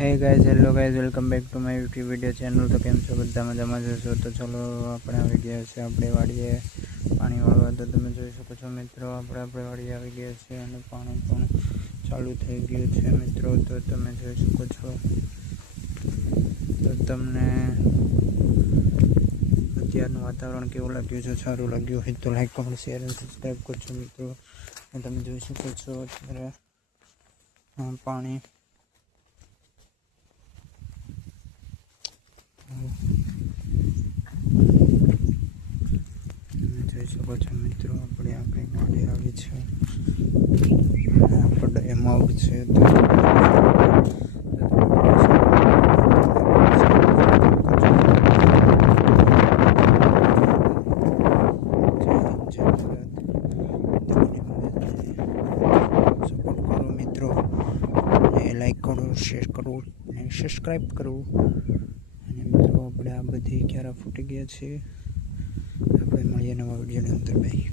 Hey guys, hello guys, welcome back to my YouTube video channel. તો કેમ છો? બધા મજામાં જશો? તો ચલો આપણે આવી ગયા છે આપણે વાડીએ પાણી વાળવા। તો તમે જોઈ શકો છો મિત્રો, આપણે વાડીએ આવી ગયા છે અને પાણી પણ ચાલુ થઈ ગયું છે મિત્રો। તો તમે જોઈ શકો છો। તો તમને અત્યારનું વાતાવરણ કેવું લાગ્યું છે? સારું લાગ્યું હોય તો લાઈક, કમેન્ટ, શેર અને સબસ્ક્રાઈબ કરજો મિત્રો। અને તમે જોઈ શકો છો અત્યારે પાણી તમે જોઈ શકો છો મિત્રો, આપણે વાડી આવી છે, આપણે એમાં આવું છે। સપોર્ટ કરો મિત્રો, લાઈક કરો, શેર કરો અને સબસ્ક્રાઈબ કરો। અને મિત્રો આપણે આ બધી ક્યારા ફૂટી ગયા છે। આપણે મળીએ નવા વિડીયોની અંદર ભાઈ।